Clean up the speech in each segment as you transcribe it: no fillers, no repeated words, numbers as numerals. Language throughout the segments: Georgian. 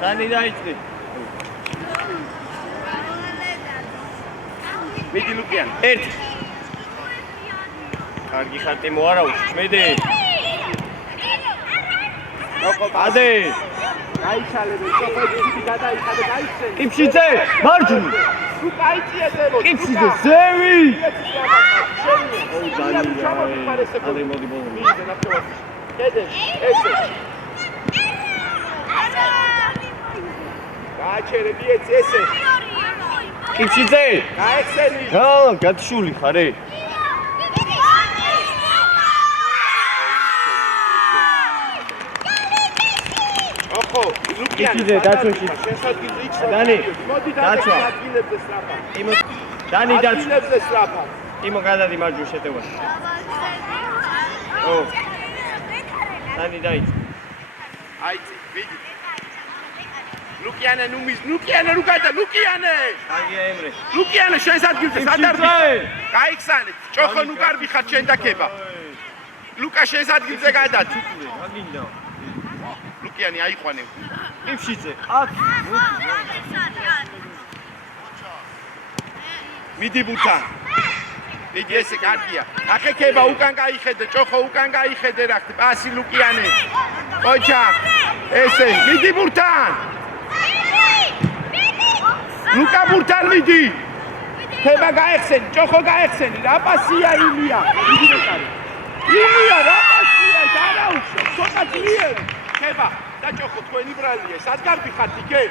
Sani დაიწყე. მიდი ლუკიან. 1. კარგი ხარტი მოარაუჩ. მედი. ადე. გაიჩალე სოფელი გადაიხადე გაიხსენ. კიფშიძე, მარჯვნივ. თუ გაიწიებო. კიფშიძე, ზევი. ადე მოდი ბოლო. კედე, ესე. გააჩერები ესე. კიფშიძე. გაიხსენი. გათშული ხარე. კიფშიძე, დაცვაში. დანი. დაცვა. დანი დაცვა. იმო გადადი მარჯვნივ შეტევაში. ო. დანი დაიწყე. აიცი, ვიდი. ლუკიანე ნუმის, ლუკიანე რუკადა, ლუკიანე. აგია ემრე. ლუკიანე შენს ადგილზე სადარბი. გაიხსანე. ჭოხო ნუ კარგი ხარ შენ დაკება. ლუკა შენს ადგილზე გადად. აგინდა. ლუკიანი აიყვანე. კიფშიძე, აქ. მიდი ბუთა. მიდი ესე კარგია. ახეკება უკან გაიხედე, ჭოხო უკან გაიხედე რა ხდი. პასი ლუკიანე. ყოჩა. ესე, მიდი ბურთან. ლუკა ბურთან მიდი. ხება გაეხსენი, ჭოხო გაეხსენი. რა პასია იმია? მიდი მეკარე. იმია რა პასია? დარაუშო, ცოტა ძლიერი. ხება და ჭოხო თქვენი ბრალია. სად გარბი ხართ იქე?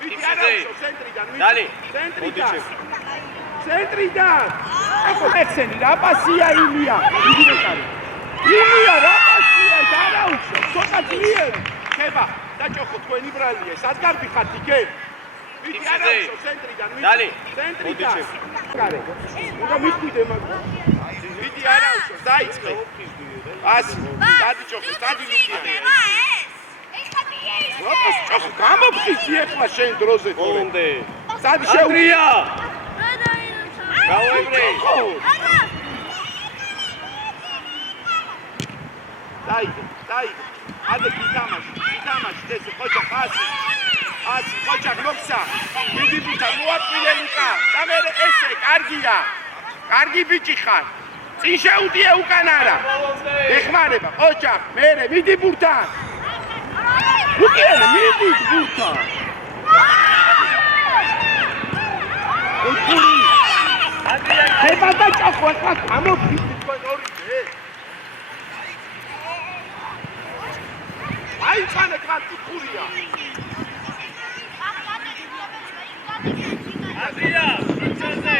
მიდი არაუშო ცენტრიდან, მიდი. დალი. ცენტრიდან. ცენტრიდან. ჭოხო გაეხსენი, რა პასია იმია? მიდი მეკარე. იმია რა პასია? დარაუშო, ცოტა ძლიერი. ხება და ჭოხო თქვენი ბრალია. სად გარბი ხართ იქე? მიდი არაუშო ცენტრიდან, მიდი. დალი. ცენტრიდან. კარე. უნდა მიხვიდე მაგრამ. მიდი არაუშო, დაიწყე. ასი, დადი ჭოხო, დადი ლუკიანი. ვაფას ჭოხო, გამოფხიზი ახლა შენ დროზე თორე. გონდე. დადი შეუგრია. გავაიბრე. დაიდე, დაიდე. ადე გითამაში, ეს ხოჭა ფასი. ასი, ხოჭა გლოქსა. მიდი ბუთა, მოატყილე ლუკა. და მე ესე, კარგია. კარგი ბიჭი ხარ. წინ შეუდიე უკან არა. ეხმარება, ხოჭა, მე მიდი ბურთან. ლუკიანი, მიდი ბურთან. ოკული. ხება და ჭოხო, ახლა გამოფხიზი თქვენ ორიზე. აიჩანე კაცი ხურია. აზია, პროცესზე.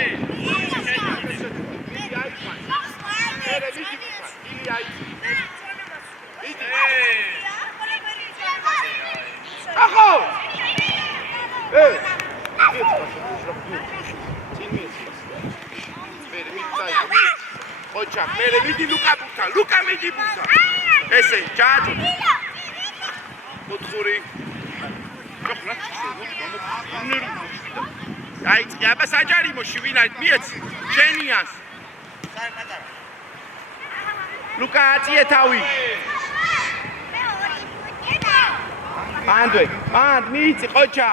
ახო! ხოჭა, მე მიდი ლუკა ბურთა, ლუკა მიდი ბურთა. ესე, ჯაჯო. მოთხური. ჭოხლა, დაიწყე, აბა საჯარიმოში ვინ არის? მიეცი, შენიას. ლუკა აწიე თავი. მანდვე, მიიცი ხოჭა.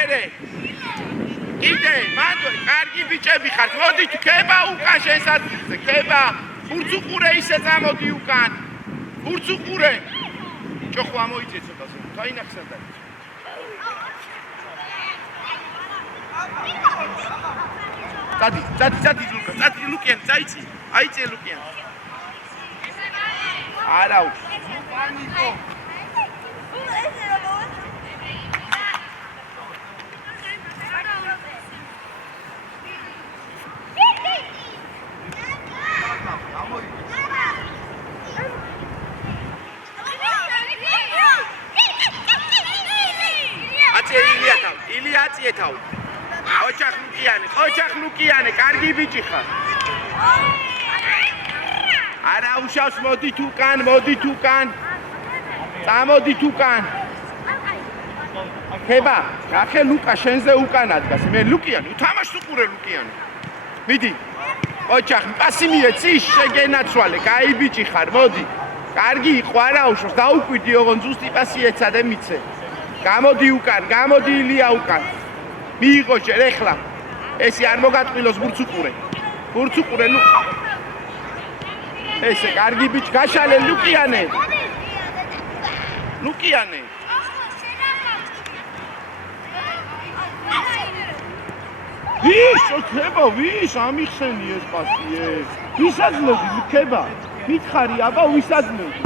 ერე. კიდე, მანდვე, კარგი ბიჭები ხართ. მოდით, ხება უკან შენს ადგილზე, ხება. ბურცუყურე ისე წამოდი უკან. ბურცუყურე. ჭოხო ამოიწე ცოტაზე. თაინახსა და. დადი ლუკა, დადი ლუკიან, წაიწი. აიწე ლუკიან. არაუშ. პანიკო. ილია თავი. ოჩახ ლუკიანი, კარგი ბიჭი ხარ. არა უშავს მოდით უკან. წამოდით უკან. ხება, ახე ლუკა შენზე უკან ადგას. მე ლუკიანი, უთამაშ უყურე ლუკიანი. მიდი. ოჩახ, პასი მიეცი, შეგენაცვალე, კაი ბიჭი ხარ, მოდი. კარგი იყო, არა უშავს, დაუკვირდი ოღონ ზუსტი პასი ეცადე მიცე. გამოდი უკან, გამოდი ილია უკან. მიიღო ჯერ ეხლა. ესე არ მოგატყილოს ბურცუყურე. ბურცუყურე, ნუ. ესე კარგი ბიჭ, გაშალე ლუკიანე. ლუკიანე. ვის ხება, ვის ამიხსენი ეს პასი ეს. ვისაძმოდი ხება? მითხარი აბა ვისაძმოდი.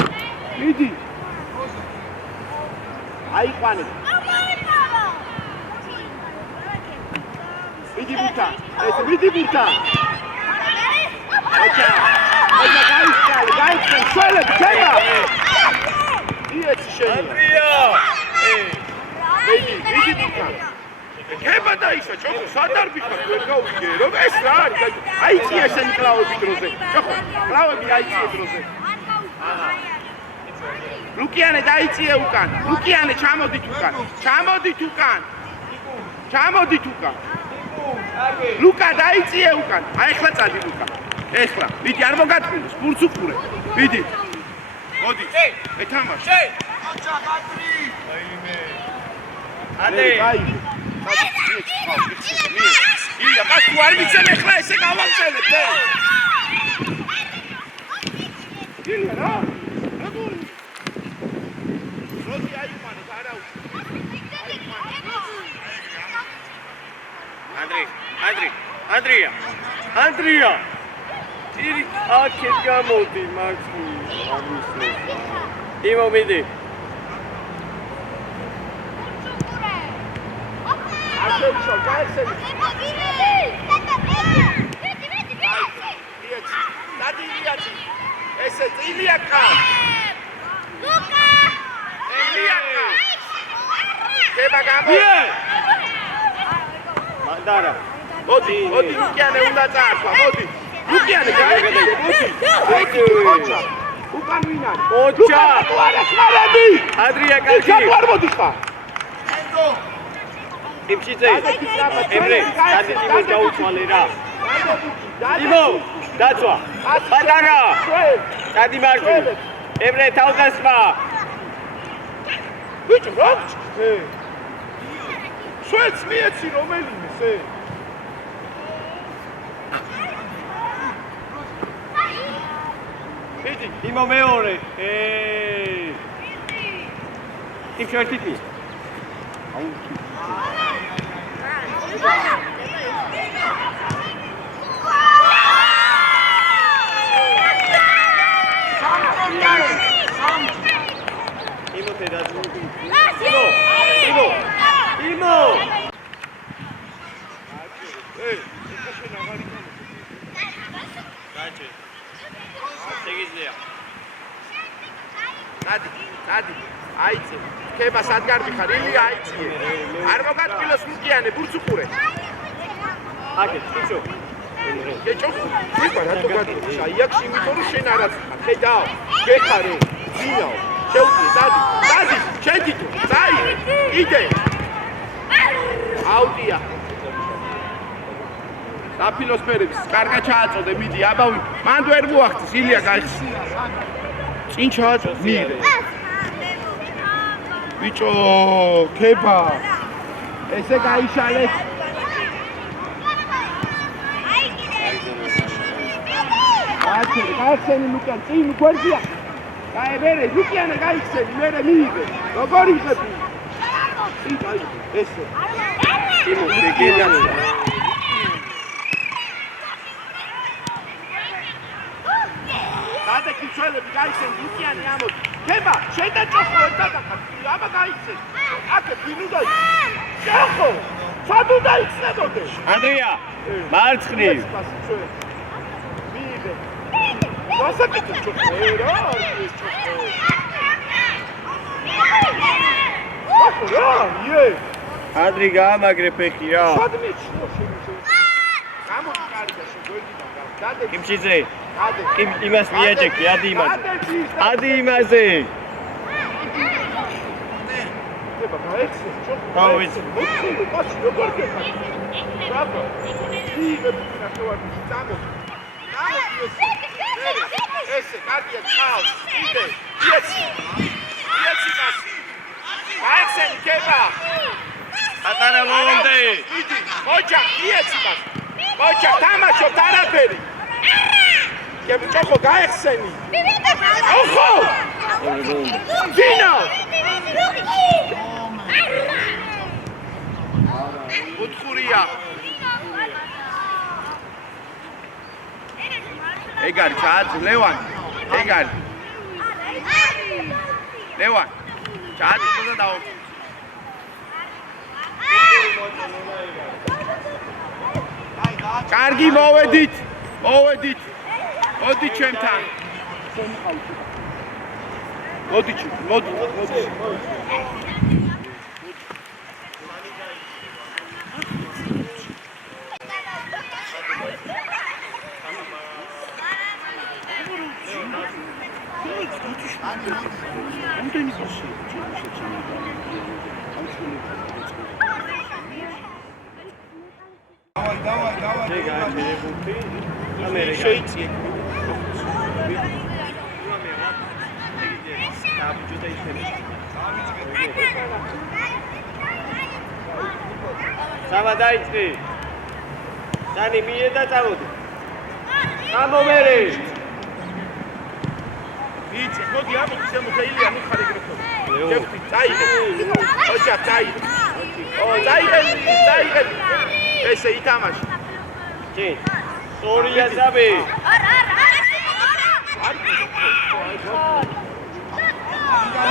მიდი. აიყვანე. მიდი ბურთა. ეს მიდი ბურთა. ოჩა. ოჩა გაიხსენ, შველები ხება. იეცი შენ. ანდრია! მიდი ბურთა. ხება დაიშვა, ჩოხო, სადარბი ხარ, ვერ გავიგე, რომ ეს რა არის? აიწია შენ კლავები დროზე. ჩოხო, კლავები აიწია დროზე. ლუკიანე დაიწია უკან. ლუკიანე ჩამოდით უკან. ჩამოდით უკან. ჩამოდით უკან. ლუკა დაიწია უკან. აი ეხლა წადი ლუკა. ეხლა, მიდი არ მოგატყილოს, ბურთს უყურე. მიდი. მოდი. ეთამაშე. ოჩა გატრი. აიმე. ანდრე. ილია, მას თუ არ მიცემ ეხლა ესე გავამცელებ, და. ილია რა? როდი აიყვანეთ, არა ანდრია! ცირი აქეთ გამოდი, მაქსი, ამისო. იმო მიდი. აშენშო, გაეცემ. დადი ილიაცი. ესე ილიაკა. ლუკა! ილიაკა. ხება გამო. მანდარა. მოდი, ლუკიანე უნდა წაართვა, მოდი. ლუკიანე გაიგე, მოდი. ოჩა. უკან ვინ არის? ოჩა! თუ არ ახმარები. ანდრია კაცი. თუ არ მოდი ხა. იმჩიძე. ემრე, სადიო დაუცვალე რა. იმო, დაწვა. მანდარა. დადი მარჯვნივ. ემრე თავდასხმა. ბიჭო, რა? შვედს მიეცი რომელიმე ზე? მიდი, იმო მეორე. იმ შორტიტი. აუ. იმო თედაძე. იმო. შენ აღარ იქნება. გაჭე. შეგიძლია. დადი. აიწე. ხება სადგარბი ხარ, ილია აიწე. არ მოგატყილოს ლუკიანე, ბურთს უყურე. აკეთ, ბიჭო. გეჭო. ხება რატო გადი? საიაქში იმიტომ რომ შენ არ აწხარ. ხედავ. გეხარე. ძინაო. შეუძლია, დადი. შენ თვითონ. წაი. იდე. აუდია. დაფილოსფერებს კარგად ჩააწოდე, მიდი, აბავი. მან ვერ მოახცეს, ილია გაიხსნა. წინ ჩააწოდე, მიიღე. ბიჭო, ხება. ესე გაიშალე. გაიხსენი ლუკიან, წინ გვერდია. გაებერე, ლუკიანე გაიხსენი, მერე მიიღე. როგორ იღები? წინ გაიგე, ესე. იმო, შეგიძლია. დადექი ჩვენები გაიხსენ ლუკიანი ამოდი. ხება, შედაჭოხო ერთადახად. აბა გაიხსენ. აკე ვინ უნდა იქნას? შეხო. სად უნდა იქნებოდე? ანდრია, მარცხნივ. მიიღე. გასაკეთე ჩოხო, რა არის ჩოხო? აკე რა, იე. ანდრი გაამაგრე ფეხი რა. სად მიჩნო შენ? გამოდი კარგა შეგვერდიდან გა. დადექი. იმჩიძე. დადექი. იმას მიეჭექი, ადი იმაზე. ადი იმაზე. ხება გაიხსენ ჩოხო. გავიცი. მოწილე, კაცი როგორ გეხარ? რაბა? იიღე ნახევარი წამოდი. ესე, კარგია, წავს. იდე. იეცი. იეცი კაცი. გაიხსენი ქება. ატარა მომდე. მოჭა, იეციბას. მოჭა, თამაშობ არაფერი. კებჭოხო გაიხსენი. ოხო! ძინო! უთხურია. ეგარი ჩააც ლევან. ეგარი. ლევან. ჩააც და დაო. კარგი მოვედით. მოვედით. მოდი ჩემთან. მოდი ჩემ, მოდი. შეიწიე. სამა დაიწყი. დანი მიე და წამოდი. გამომერე. იცი, მოდი ამოდი შემოხე ილია, ნუ ხარ ეგრე ხომ. ჯევთი, წაიღე. ოჯახ, წაიღე. წაიღე. ესე ითამაში. კი. სორია საბი.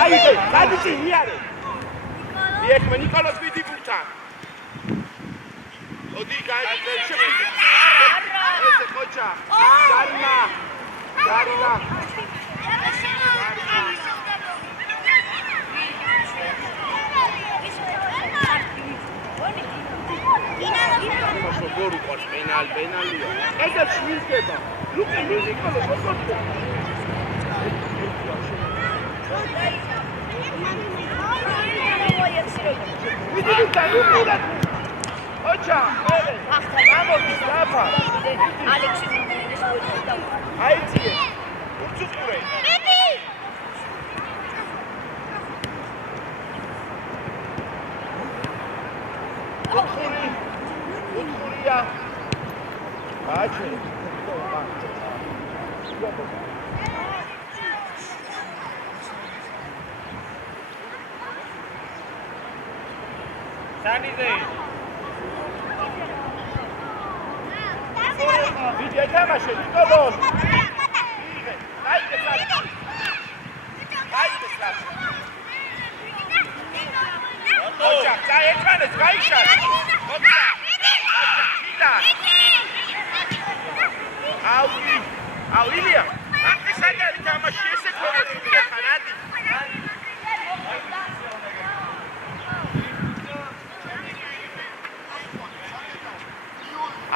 აიღე, გადიწი მიარე. მიეხმე ნიკოლოზ ვიდიბურთან. მოდი გაიგე, შეგვიძლია. ესე ხოჭა. დაიმა. გორი ყავს პენალია. ესა შვილდება. ლუკა ნიკოლოზ მოხდა. ოჩა, ამოდი დაფა. ალექსი მინდეს მოიწდა. აიციე. უცუყურე. უთხურია. აჩე. სანიზე. ვიდე თამაშე ნიკოლოზ. აიდე სლაც. ოჩა, წაეჭანეს, გაიშალე. ოჩა. იდა. აუ ილია. აქ სადარი თამაში ესე ქორექია ხანადი.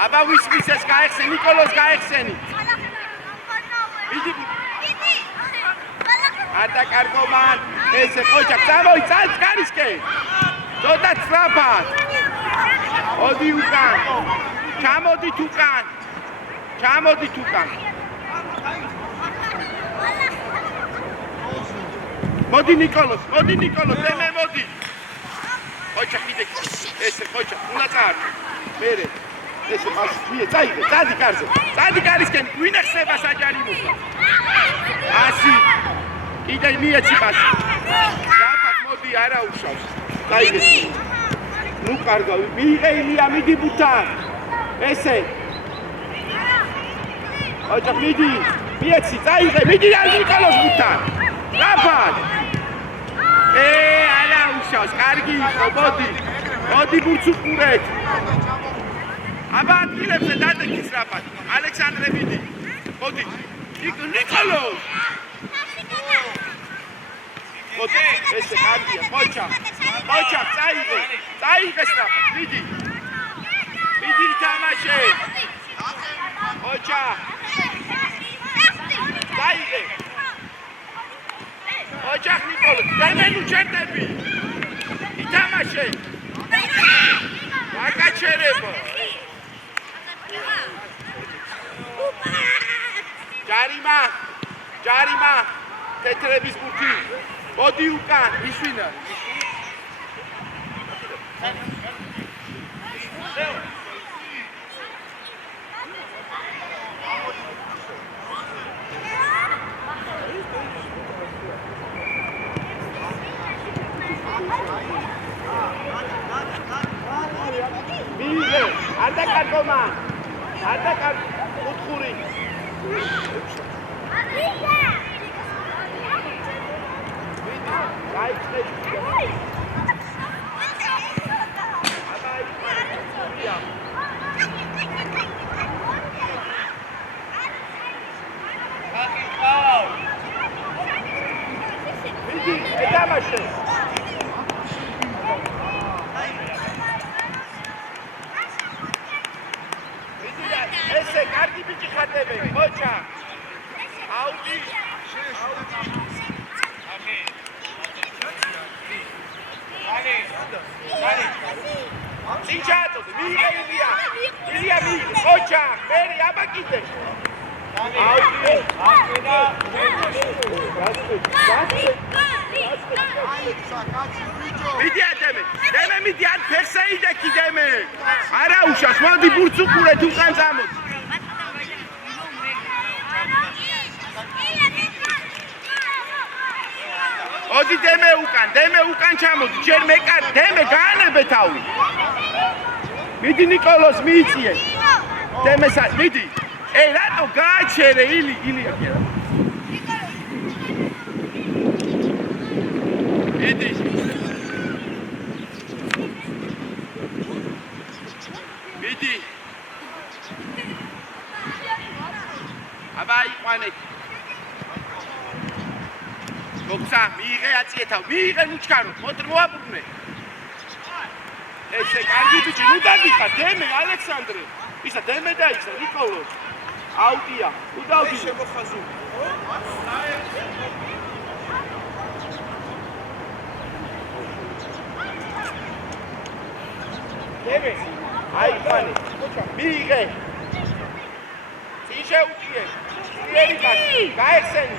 აბა ვისმისეს გაეხსენი, ნიკოლოზ გაეხსენი. ატა კარგომან, ესე ხოჭა, წამოი, წაც კარისკე. დოდა წრაფად. მოდი უკან. ჩამოდით უკან. მოდი ნიკოლოზ, მე მოდი. ხოჭა კიდე, ესე ხოჭა, უნდა წაართო. მერე. ესე მასწია, წაიღე, წადი კარზე. წადი კარისკენ, ვინ ახსება საჯარი მუხა. ასი. კიდე მიეცი პასი. დაფად მოდი, არა უშავს. წაიღე. ნუ კარგა, მიიღე ილია, მიდი ბუთან. ესე. ოჯახ მიდი, მიეცი, წაიღე, მიდი არ ნიკოლოზ ბუთან. დაფად. არა უშავს, კარგი იყო, მოდი ბურცუყურეთ. აბა ადგილებზე დადეკის რაფად. ალექსანდრე მიდი. მოდი. ნიკოლოზ. მოდი, ესე კარგია, მოჭა, წაიღე სტრაფად, მიდი თამაშე, მოჭა, წაიღე, ოჯახ ნიკოლოზ, დემენუ ჩერტები, ითამაშე, ვაკაჩერებო, ჯარიმა, თეთრების ბურთი, მოდი უკან, ისვინა. მიიღე, არ დაკარგო მან. არ დაკარგო, უთხური. გაიქცე. მიდი, ეთამაშე. ესე კარგი ბიჭი ხატები, ხოჭა. აუდი. Cincato, mica Ilia, Ocha, Mary, Abakite. Midia deme, midian perseide ki deme. Ara ushas, modi burtsukure tu qanzamot. Odi deme ukan chamod, jer mekar deme gaanebe tavi. Midi Nikolos miitsiye. Deme sa midi. Ey rato gaachere Ilia kiera. Midi. Midi. Abai qane. Goksa, miიღე აწიეთავ, მიიღე უჩქარო, მოაბრუნე. ესე კარგი ბიჭი, ნუ დადიხა, დემე, ალექსანდრე. ისა დემე და ისა ნიკოლო. აუტია, ნუ დავდი შემოხაზო. დემე, აი ხანი, მიიღე. წინ შეუტიე. ერიკა, გაეხსენი.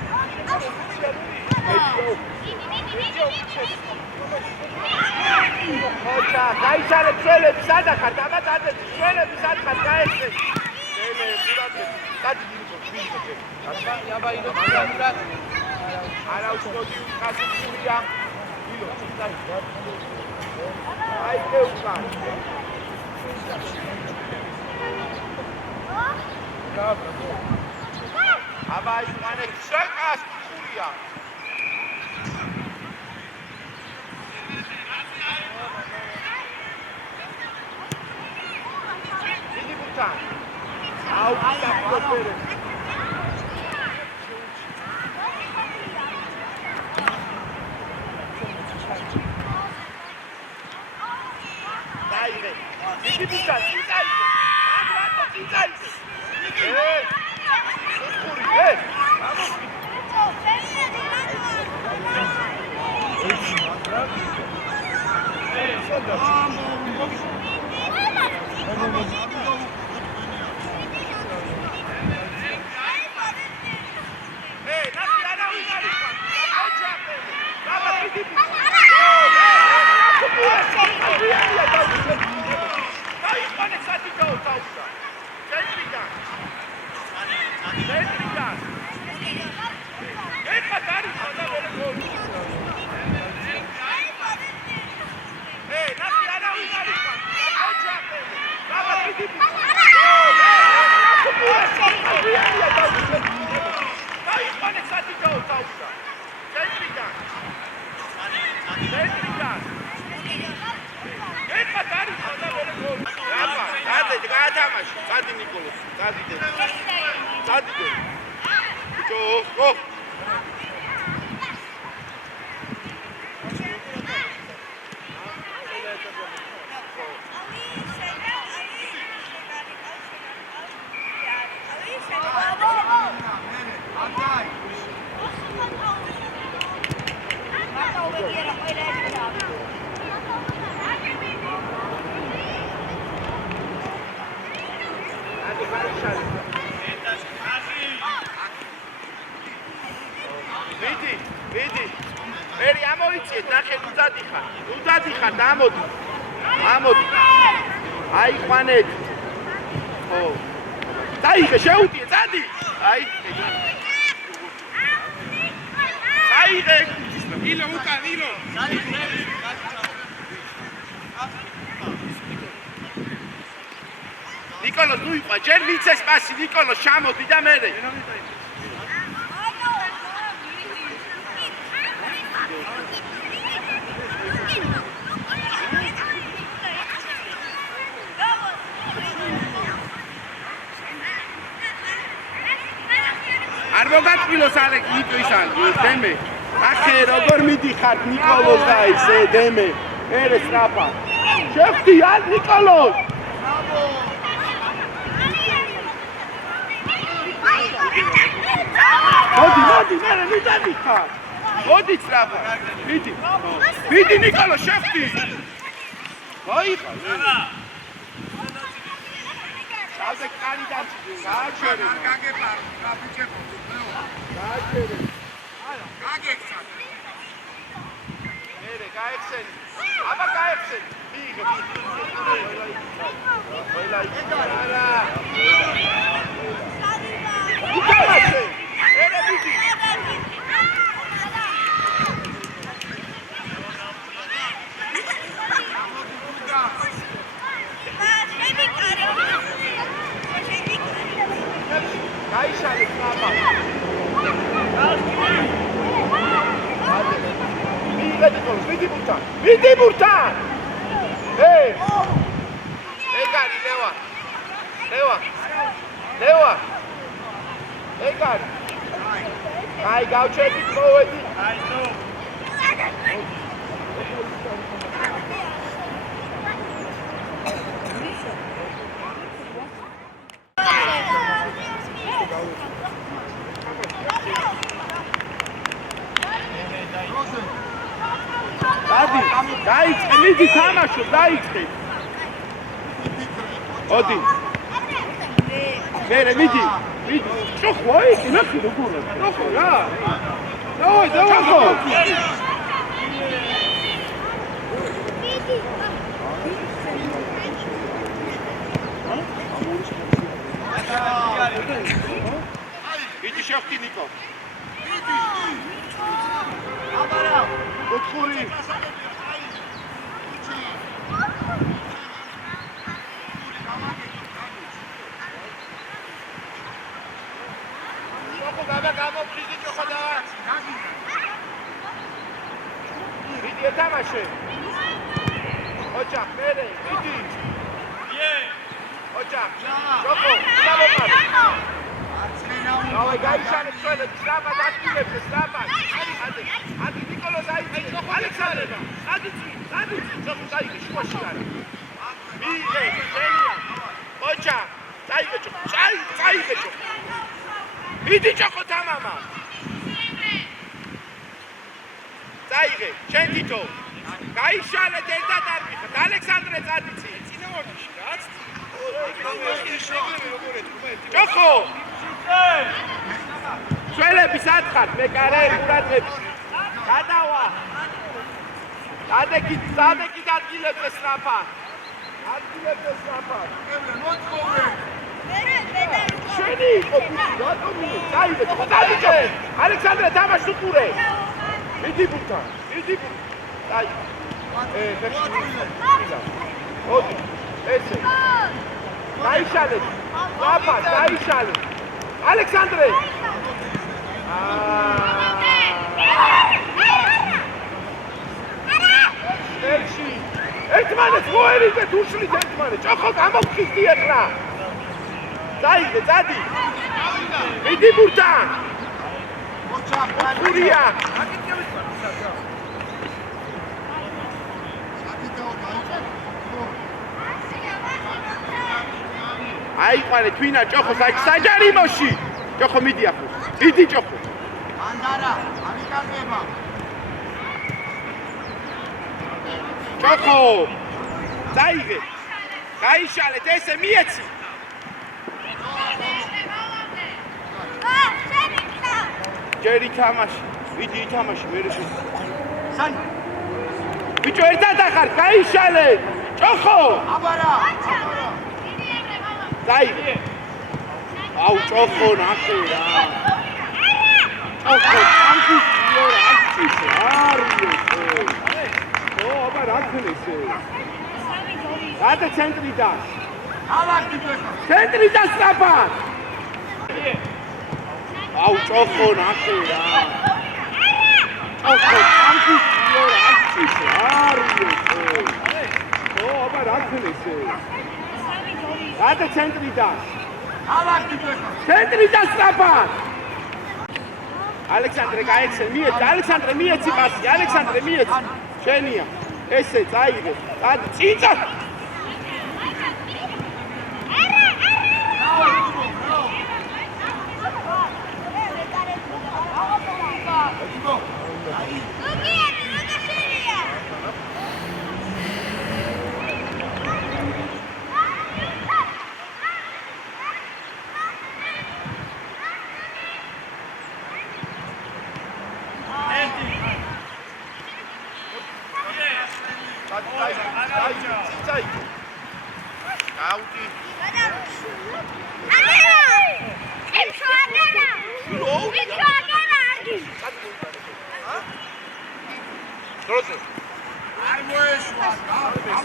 Hoca, gaişale şöyle bir sada kart ama zaten şöyle bir sad kart gaişle. Şöyle burada. Hadi gidelim. Ya bayı da burada. Ara uçuyor, kasıp duruyor. Haydi uçan. Ama şu an güzel kasıp duruyor. Ao está profere. Daire. Iki bitan, daire. Abrato, daire. Hey. Vamos. ამოდი. აიყვანეთ. ო. დაიღე, შეუტიე, წადი. აი. დაიღე. ილო უკან, ილო. ნიკოლოს ნუ იყვა, ჯერ მიცეს პასი, ნიკოლოს ჩამოდი და მერე. არ მოგაწვილოს ალეკ ნიკოისან, დემე. ახე როგორ მიდიხარ ნიკოლოს და ესე დემე. მერე სტრაფა. შევხვდი არ ნიკოლოს. მოდი, მერე მიდადიხარ. მოდი სტრაფა. მიდი ნიკოლოს შევხვდი. მოიხარ. ალზე კარი დაჭიდე, გააჩერე. გაგეპარო, გაფიჭებო. გააჩერე. გაგექცა. მერე გაექცენი. აბა გაექცენი. მიიღე. ყველა იკარა. უთამაშე. მერე მიდი. გაიშალე ხაბა. მიდი ბურთან. ეგარი ლევა. ეგარი. აი გავჩერდით მოვედი. აი ნუ. დაიწყე, მიდი თამაშო, დაიწყე. ოდი. მერე მიდი. ჩოხო, იქ ნახე როგორ. ჩოხო რა. დავაი. მიდი შევხვდი ნიკო. აბარა. ოთხური. გამოფრიდი ჭოხა და მიდი ეთამაშე ოჯახ მერე მიდი ოჯახ ჭოხო გამოფარ დავაი გაიშალე წველა სტრაფა დაწილებს სტრაფა ადი ნიკოლოს აიწე ალექსანდრე ადი ჭოხო დაიგე შუაში არა მიიღე შენია ოჯახ დაიგე ჭოხო წაიღე ჭოხო მიდი ჭოხო თამამა დაიღე შენ თითო გაიშალეთ ერთად არ მიხარ ალექსანდრე წადიცი წინავარდში რაც ჭოხო შველების ათხარ მე კარერი ურადებს გადავა დადეკი ადგილებს სტრაფა მოწყობე შენი იყო რატომი დაიდე დაიჭე ალექსანდრე თამაშ უყურე მიდი ბურთან დაი ოდი ესე დაიშალე პაპა დაიშალე ალექსანდრე ერთმანეთს მოერიდეთ უშლით ერთმანეთს ჭოხო გამოგხიზდი ახლა დაიგე წადი მიდი ბურთან ოჩახურია აიყვანე თვინა ჭოხო საჯარიმოში ჭოხო მიდი ახლა მიდი ჭოხო ანდარა ამიკარგება ჭოხო დაიღე გაიშალეთ ესე მიეცი ჯერი თამაში ვიდი ითამაში მე რე სანი ბიჭო ერთად ახარ გაიშალეთ ჭოხო დაიგე აუ ჭოხო ნახე რა ჭოხო ამქისიო რა ამქის არიო ო აბა რა ქნეს რა ცენტრიდან ცენტრიდან სწრაფად აუ ჭოხო ნახე რა ჭოხო ამქისიო რა ამქის არიო ო აბა რა ქნეს რა ცენტრიდან ცენტრიდან სწრაფად ალექსანდრე გაეცე მიეცი ალექსანდრე მიეცი პასი ალექსანდრე მიეცი შენია ესე წაიღე წიწა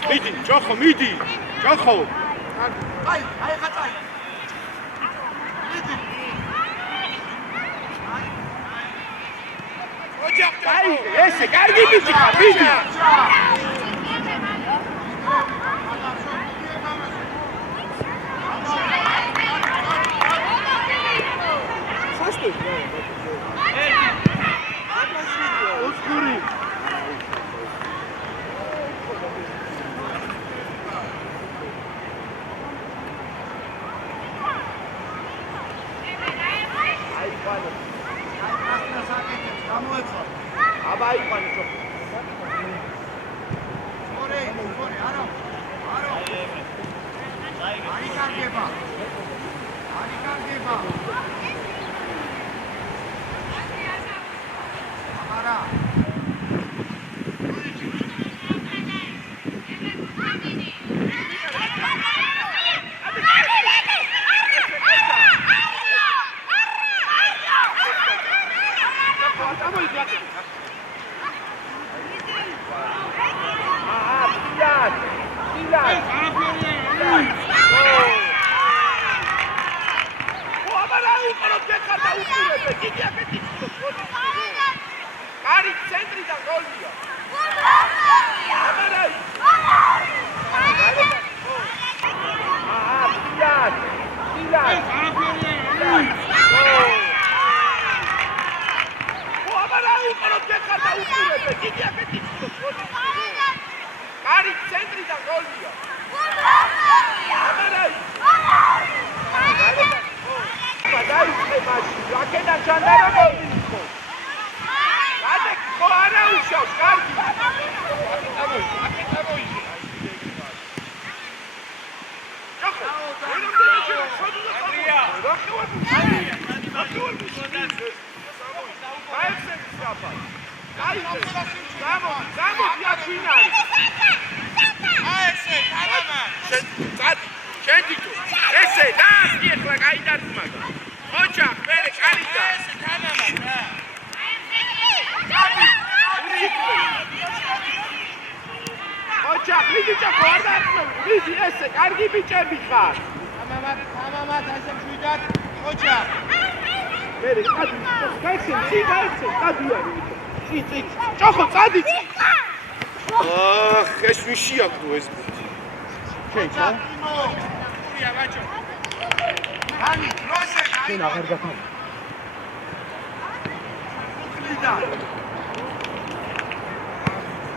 მიდი ჭოხო მიდი ჭოხო აი ხაწაი მიდი ოჯახ აი ესე კარგი მიდი მიდი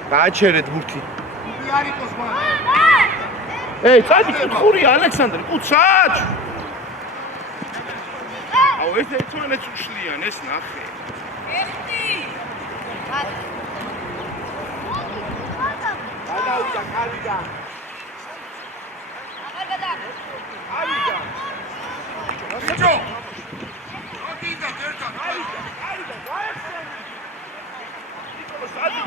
გააჩერეთ ბურთი. ეი, წადი, ხური ალექსანდრე, კუცად. აუ, ეს ერთმანეთს უშლიან, ეს ნახე. ერთი. გადავიდა კალიდან. აღარ გადა. ავიდა. ბიჭო. როდიდა ერთად, ავიდა. გაიხსენ. ნიკოლოს ადი.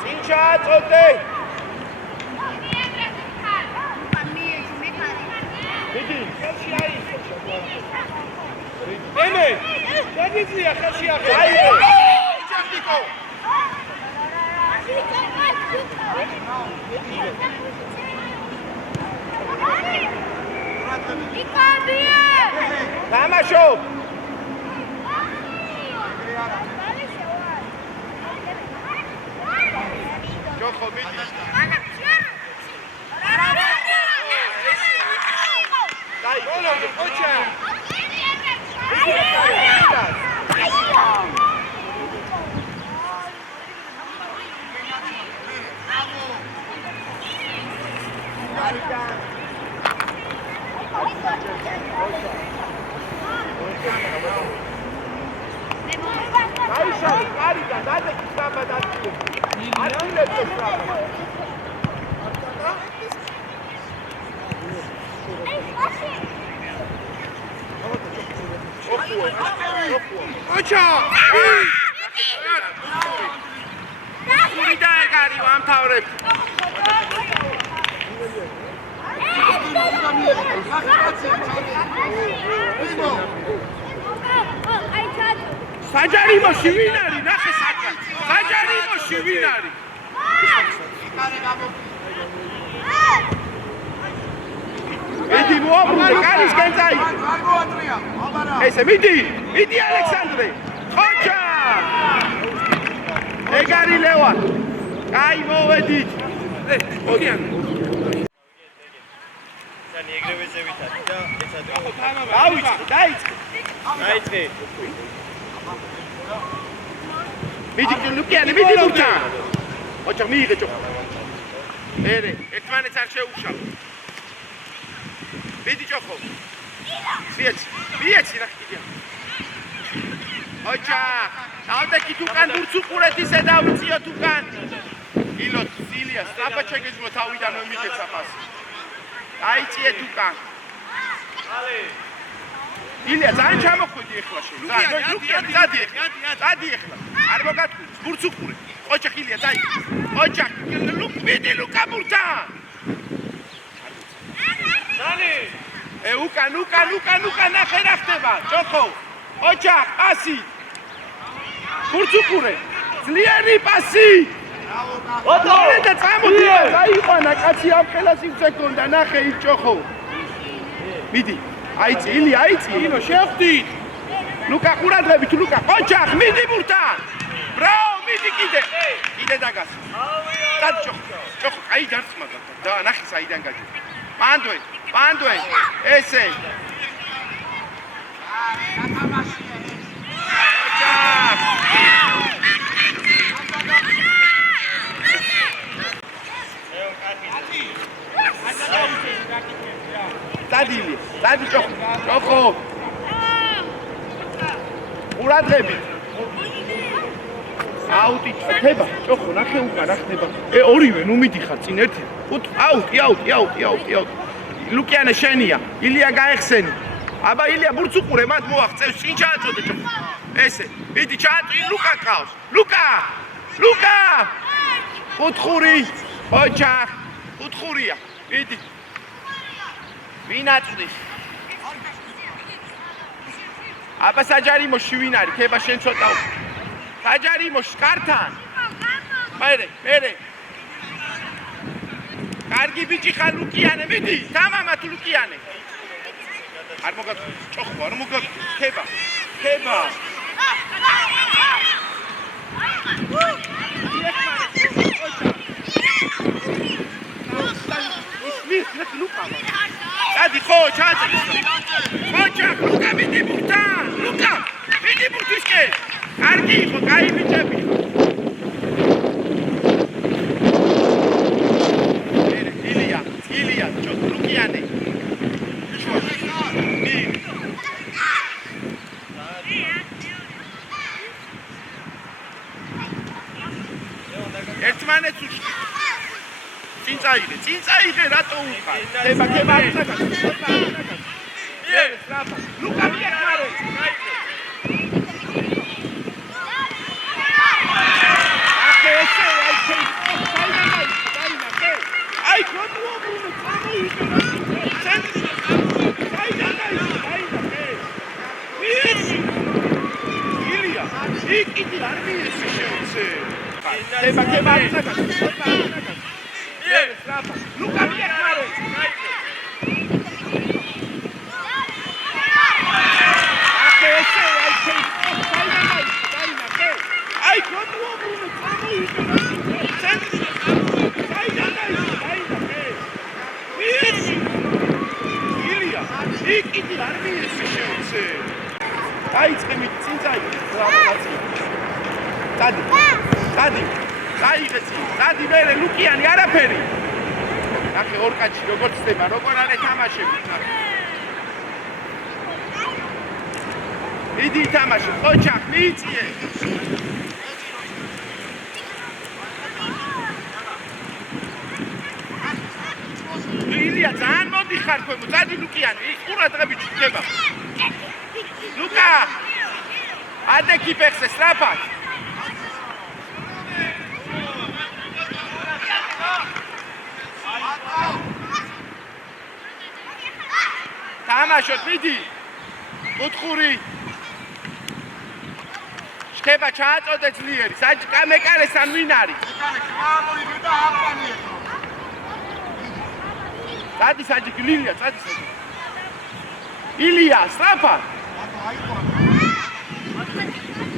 წინჩა წოდე მიდი ხელში აიღო ემე შეგიძლია ხელში აიღო ჩახტიკო თამაშობ ჯოხო მიდი დაი გოლობი ხოჩა აიშა კარიდა დადეკი სamba დადიკი ატილებს სamba ოჩა ვიდა ეგარი ვამთავრებ საჯარიმოში ვინ არის? ნახე საჯარი. საჯარიმოში ვინ არის? მიდი მოაბრუნე კარისკენ წაი. ესე მიდი ალექსანდრე. ხოჩა! ეგარი ლევან. კაი მოვედით. ოდიან. სანი ეგრევე ზევითარი და ეცადე. დაიწყე. მიდი ლუკიანი, მიდი ლუკა. ოჩა მიიღე ჯოხა. ერე, ერთმანეთს არ შეუშალო. მიდი ჯოხო. მიეცი რა კიდია. ოჩა, დავდექი თუკან ბურცუყურეთისე დავიწიო თუკან. ილოთ, სილია, სწრაფად შეგეძლო თავიდან მომიგეთ საფას. აიწიე თუკან. ალე ილია, ძალიან ჩამოხვიდი ეხლა შენ. ლუკიანი, დადი ეხლა. არ მოგატყვი, ბურცუყურე. ოჩა ხილია, დაი. ოჩა, მიდი ლუკა ბურთა. სანი უკან ნახე რა ხდება. ჯოხო. ოჩა, პასი. ბურცუყურე. ძლიერი პასი. ოდორე და წამოდი. დაიყვანა კაცი ამ ხელას იწეკონდა, ნახე ის ჯოხო. მიდი. აიწი, ილია, აიწი. ინო, შევხვდით. ლუკა ყურადღებით, ლუკა. ოჩა, მიდი ბურთა. ბრო, მიდი კიდე. კიდე დაგას. დად ჯოხო, აი დარწმა და ნახე საიდან გაჯო. პანდვე. ესე. დადი ჯოხო. ყურადღებით. აუტი ხდება, ჯოხო, ნახე უკან რა ხდება. ორივე ნუ მიდიხარ წინ ერთი. აუტი. ლუკიანე შენია. ილია გაეხსენი. აბა ილია ბურცუყურე მათ მოახწევს წინ ჩააწოდე ჯოხო. ესე, მიდი ჩააწვი ლუკა ყავს. ლუკა! ხუთხური. ოჩა, ხუთხურია. მიდი. ვინ აწვდის? აბა საჯარიმოში ვინ არის? ხება შენ ცოტა. საჯარიმოში კართან. მერე. კარგი ბიჭი ხარ ლუკიანე, მიდი, თამამად ლუკიანე. არ მოგატყვი, ჭოხო, არ მოგატყვი, ხება. დადი ხო, ჩააწევი. ხოჩა, ლუკა მიდი ბურთა, ლუკა, მიდი ბურთისკენ. კარგი იყო, კაი ბიჭები. ილია, ლუკიანე. ერთმანეთს უშლი. წინ წაიღე, რატო უხარ? ხება არ უნდა გაკეთო. ლუკა მიეხმარე. აი კონტროლი იქით არ მიეცი შევცე. ება ლუკა მიეხმარე. აი კონტროლი იქით არ მიეცი შევცე. დაიწყე მით წინ წაიღე. დადი. დადი მერე ლუკიანი არაფერი. ნახე ორ კაცი როგორ ცდება, როგორ არის თამაშები. იდი თამაში, ოჩახ მიიწიე. ილია ძალიან მოდიხარ ქვემო, დადი ლუკიანი, ყურა დღები ჩდება. ლუკა! ადექი ფეხზე სწრაფად. თამაშოთ, მიდი. კუთხური. შეხება ჩააწოდე ძლიერი. კამეკარესთან ვინ არის? დადი საჯიკი ლილია, დადი საჯიკი. ილია, სწრაფად.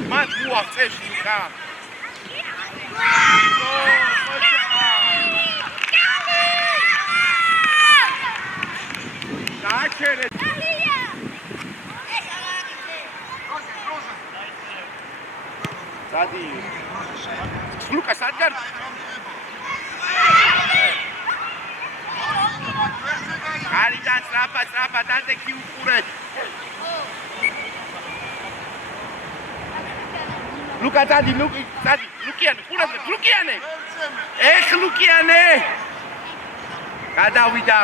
მათ უახწევს ხა. დაჩერე. დადი. ლუკა სადგარ. არიდან სწრაფად ადექი უყურეთ. ლუკა დადი ლუკიანი ყურადღე ლუკიანი ეხ ლუკიანი გადავიდა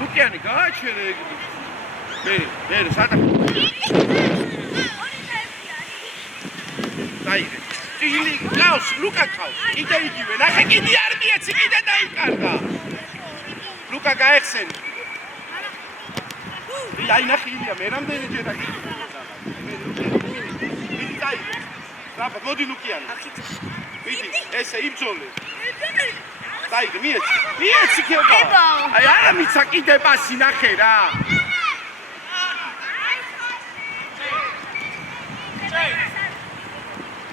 ლუკიანი გააჩერე მე სადა დაიგე ტილი გავს ლუკა გავს კიდე იგივე ნახე კიდე არ მიეცი კიდე დაიკარგა ლუკა გაეხსენ აი ნახე ილია მე რამდენიჯერ Rapa, მოდი ლუკიანი. მიდი, ესე იბრძოლე. დაიგე, მიეცი ქება. აი არა მიცა კიდე პასი ნახე რა.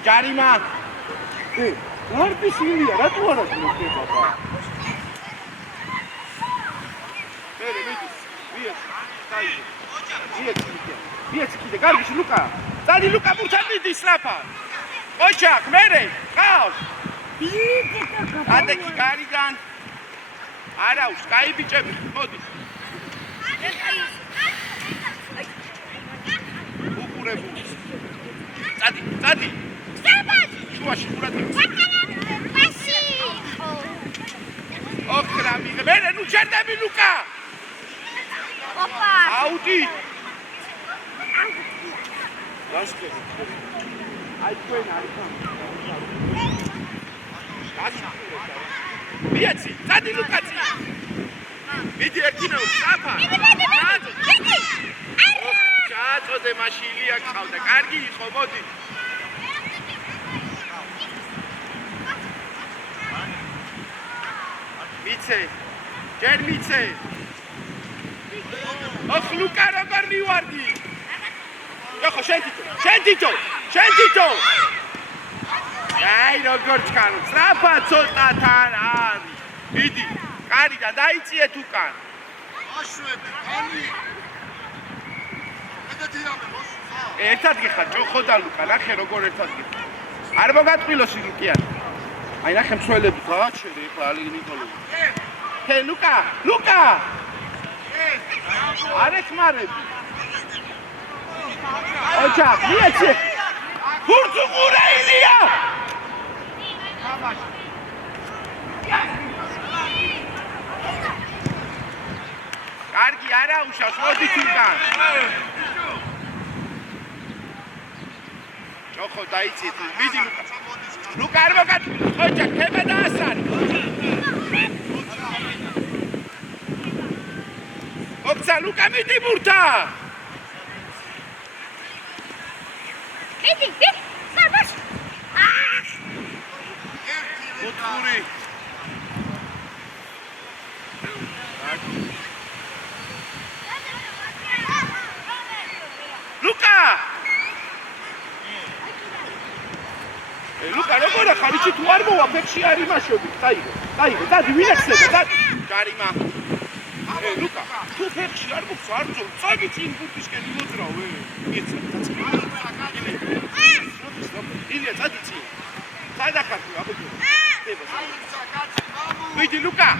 ჯარიმა. ვარდის ილია, რატო არა ხდება ბა? მერე მიდი, დაიგე. მიეცი კიდე, კარგი ლუკა. დადი ლუკა მურთან მიდი სწრაფად. ოჩახ, მერე, ყავს. ადექი გარიდან. არაუს, კაი ბიჭები, მოდი. უყურებული. დადი. სწრაფად. შუაში ყურადღება. პასი. ოქრა მიღე, მერე, ნუ ჩერდები ლუკა. ოპა. აუდი. გასკე. აი თქვენ არის ხომ? მიეცი, დადი ლუკაცი. მიდი ერთინო, საფა. მიდი. ჩააწოდე მაშინ ილია ყავდა. კარგი იყო, მოდი. მიცე. ჯერ მიცე. ოხ ლუკა როგორ მივარდი? ეხო შენ თითო აი როგორ ჩქარო სწრაფა ცოტათან არის დიდი კარიდან დაიწიეთ უკან აშვები ხანი ერთად გიხარ ჯოხო და ლუკა ნახე როგორ ერთად გიხარ არ მოგატყილოსი ლუკიანი აი ნახე მსვლელები გააჩერე ეხლა ალიგ ნიკოლო ჰე ლუკა არ ეხმარები ოჩახ, მიეცი! ხურცუყურა ილია! დაუშავს, მოდი თურგან. ჯოხო დაიცით, მიდი ლუკა. ლუკა არ მოგად, ხოჭა, ხება დაასარი. ოფცა ლუკა მიდი ბურთა. მიდი, მარ. ხუთური. ლუკა! ლუკა, როგორ ხარიჩი თუ არ მოვა, ფეხში არ იმაშობი. დაიგო, დადი, ვინ ახსნება, დადი. ჯარიმა. ლუკა, თუ ფეხში არ მოხს, არ ძო, წადი წინ ბურთისკენ მოძრავე. მიცე, წადი. ილია, წადი წინ. სადახარ თუ აბედო. ვიდი ლუკა.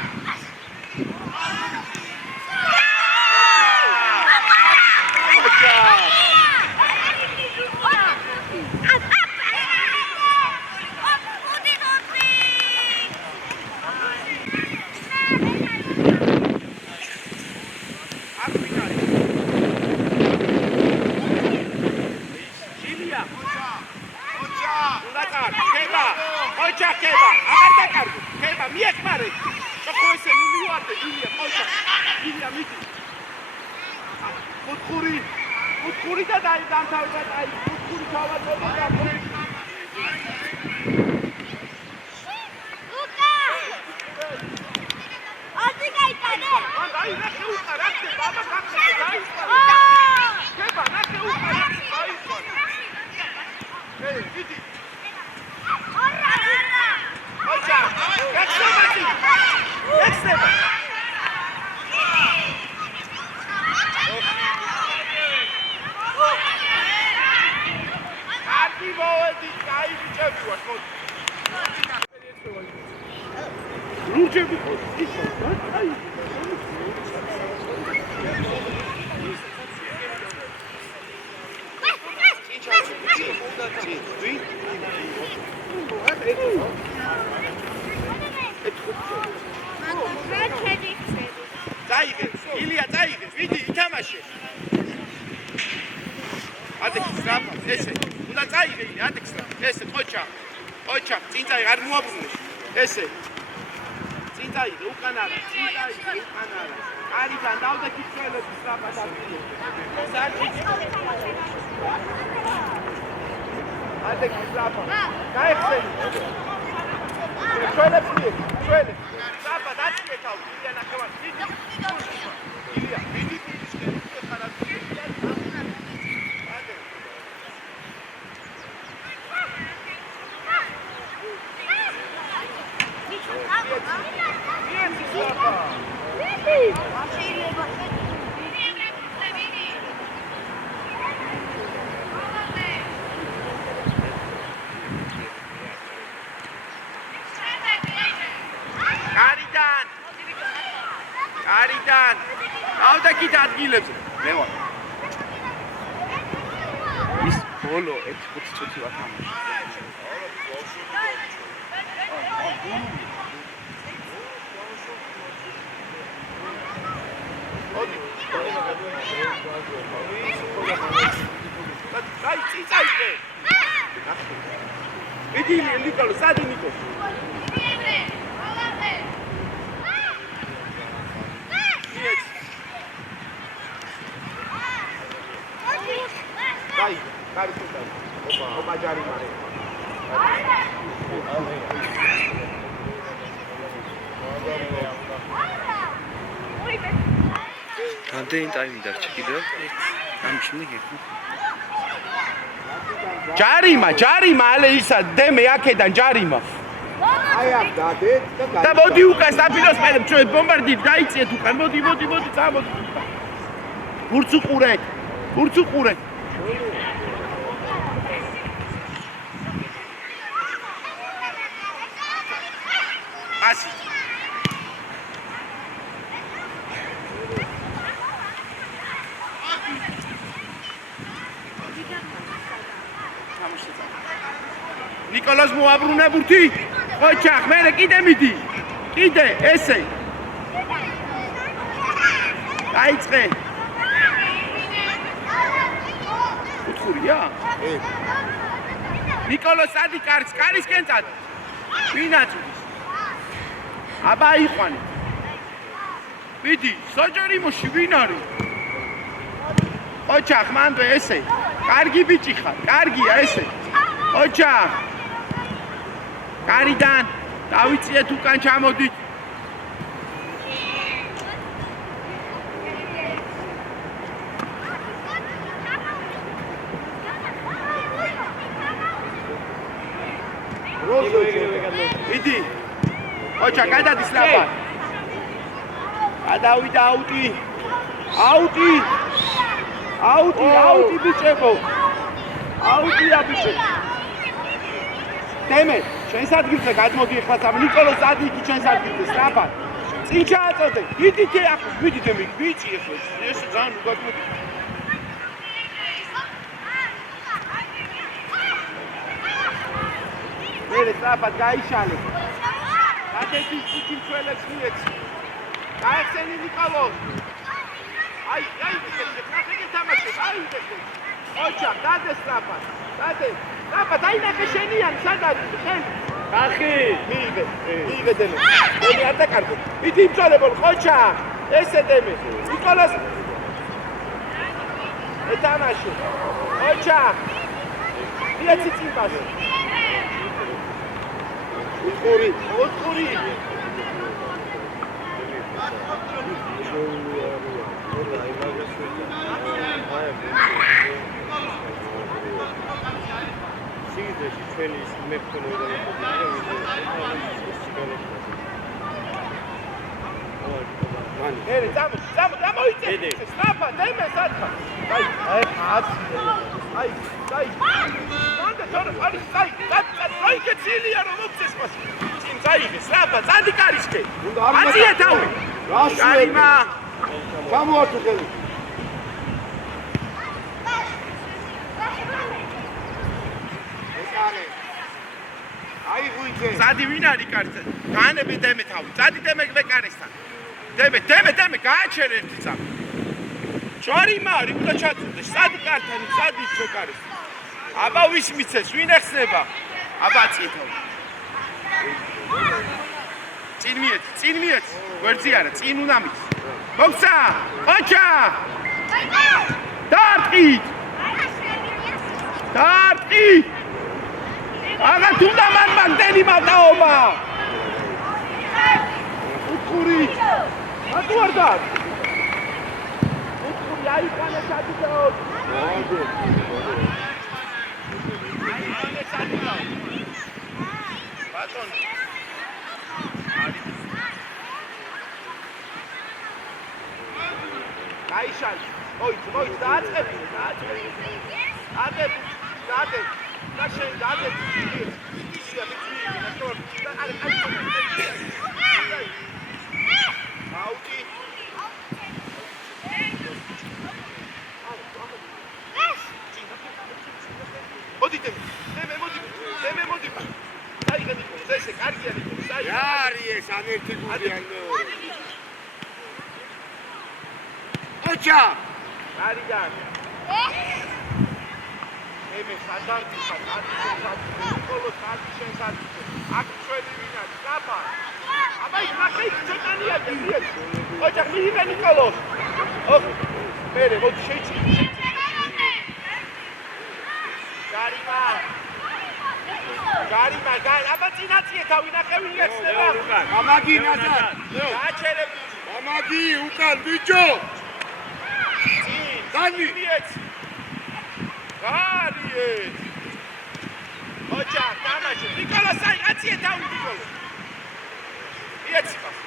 ხუთური და დამთავრდა აი ხუთური თავადობა და ლუკა! ადი გაიტანე! აი ნახე უკა რა ხდება აბა გახსენე დაიწყო ხება ნახე უკა დაიწყო დიდი არა ოჩა გახსენე გახსენე მოვედი, კაი ბიჭები ვარ, მოდი. რუჯები ხო, ისო, კაი. წაიღე, ილია წაიღე, ვიდი ითამაშე. ადექს რა, ესე. და წაიღე, ადექს რა. ესე, ხოჭა. ხოჭა, წინ წაიღე, არ მოაბრუნე. ესე. წინ წაიღე, უკან არა, წინ წაიღე, უკან არა. არიდან დავდექი წელებს სწრაფად აღიდგე. საერთოდ ადექს სწრაფად. გაიხსენი. წელებს მიედი, წელებს. სწრაფად აღიდგე თავი, ილია ნახევარ. ილია, მიდი ფინიშკენ, ხარა. არიდან ავდაკით ადგილებზე მე ვარ ის ბოლო 1-5 წუთი ვათამაშე აი წაიღე მიდი ნიკოლო სადი ნიკოლო Dai, cari tu dai. Opa jari mare. რამდენი ტაიმი დარჩა კიდევ? ამ შემდეგ ერთი. ჯარიმა, ალე ისა დემე აქედან ჯარიმა. აი აქ დადე და მოდი უკან საფინოს მე ჩვენ ბომბარდით დაიწიეთ უკან. მოდი, წამოდი. ბურცუ ყურე. ასი ნიკოლას მოაბრუნა ბურთი ხოჭა ხმერე კიდე მიდი კიდე ესე დაიწყე უთქურია? ნიკოლოს სადი კარისკენ წად. ვინაწვდის? აბა იყვანი. ვიდი, სოჯერიმოში ვინ არის? ოჩახ, მანდ ესე. კარგი ბიჭი ხარ, კარგია ესე. ოჩახ. კარიდან დავიწიეთ უკან ჩამოდით. ვიდი. ოჩა, გადადის ლაპა. გადავიდა აუტი. აუტი. აუტი ბიჭებო. აუტია ბიჭებო. დემე, ჩვენს ადგილზე გადმოდი ახლა სამ ნიკოლოს ადი იქ ჩვენს ადგილზე ლაპა. წინ ჩააწოდე. ვიდით ახლა, ვიდით მე ბიჭი ახლა. ეს ძალიან უგადმოდი. მერე ლაპა გაიშალე. გადადის იქ ჩვენებს მიეცი. გაიხსენი ნიკოლოს. აი, ნახე თამაში, აი ეს. ოჩა, დადეს ლაპა. დადეს. ლაპა, დაინახე შენიან, სად არის შენ? კახი, მიიღე დემე. მე არ დაკარგო. ვიდი იმწოლებო, ოჩა. ესე დემე. ნიკოლოს. ეთამაში. ოჩა. მიეცი წინბას. უთქური. სიგრძეში ჩვენი ის მექნოიდან ერი, წამოიწე. სტაფა, დემე სათხა. აი, აი. მანდა თორე, აი, აი, ცილია რომ მოქცეს მას. წინ წაიღე, სტაფა, წადი კარისკე. აწიე თავი. კარიმა. გამოართო ხელი. აი გუიძე. სადი ვინ არის კარზე? განები დემე თავი. სადი დემე ვეკარესთან. დემე გააჩერ ერთი წამი. ჯორიმა არის, უნდა ჩაწუდეს. სადი კართან, სადი ვეკარეს. აბა ვის მიცეს, ვინ ახსნება? აბა წითო. წინ მიეც. გვერდზე არა, წინ უნდა მიც. მოხცა! ოჩა! დარტყი! აგა თუნდა მან დენი მატაობა. უთქური. ატუ არ და. უთქური აიყვანა ჩადიდაო. ბატონ. გაიშალ. მოიც დააწყები. დადე. და შენ დადე. აუტი. მოდი. აი გადიკო, ესე კარგია ნიკო. არის ეს ან ერთი გუნდი ან მეორე. ოჩა! გარიდან. მე სადარდი ხარ, ნიკოლოს სადი შენ სადი. აქ ჩვენი ვინ არის? ლაპა. აბა ის ნახე ჩეტანია დიეთ. ოჩა მიიღე ნიკოლოს. ოხ. მერე მოდი შეჭი. გარიმა, აბა წინაწიე თავი ნახე ვინ ეცნება. გამაგი ნაზარ. გააჩერები. გამაგი უკან ბიჭო. განი. გარი. ოჩა, თამაში. ნიკოლოს აი აწიე თავი ნიკოლოს. მიეციხავს.